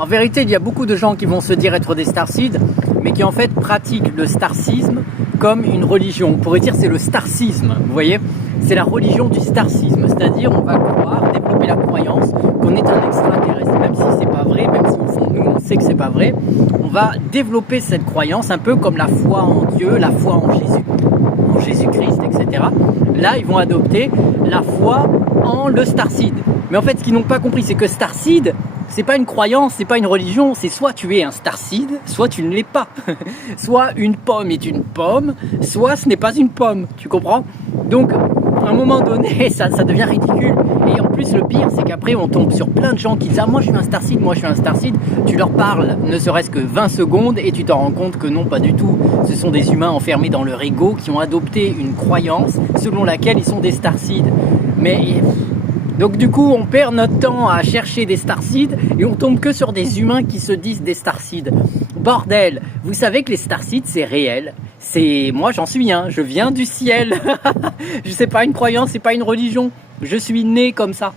En vérité, il y a beaucoup de gens qui vont se dire être des starseeds, mais qui en fait pratiquent le starcisme comme une religion. On pourrait dire c'est le starcisme, vous voyez? C'est la religion du starcisme, c'est-à-dire on va croire, développer la croyance qu'on est un extraterrestre, même si c'est pas vrai, même si au fond nous on sait que c'est pas vrai, on va développer cette croyance un peu comme la foi en Dieu, la foi en Jésus-Christ, etc. Là, ils vont adopter la foi en le starseed. Mais en fait, ce qu'ils n'ont pas compris, c'est que starseed, c'est pas une croyance, c'est pas une religion, c'est soit tu es un starseed, soit tu ne l'es pas. Soit une pomme est une pomme, soit ce n'est pas une pomme, tu comprends? Donc, à un moment donné, ça devient ridicule. Et en plus, le pire, c'est qu'après, on tombe sur plein de gens qui disent « Ah, moi je suis un starseed, moi je suis un starseed ». Tu leur parles ne serait-ce que 20 secondes et tu t'en rends compte que non, pas du tout. Ce sont des humains enfermés dans leur ego qui ont adopté une croyance selon laquelle ils sont des starseeds. Mais... donc du coup, on perd notre temps à chercher des starseeds et on tombe que sur des humains qui se disent des starseeds. Bordel, vous savez que les starseeds, c'est réel. Moi, j'en suis un, je viens du ciel. C'est pas une croyance, c'est pas une religion. Je suis né comme ça.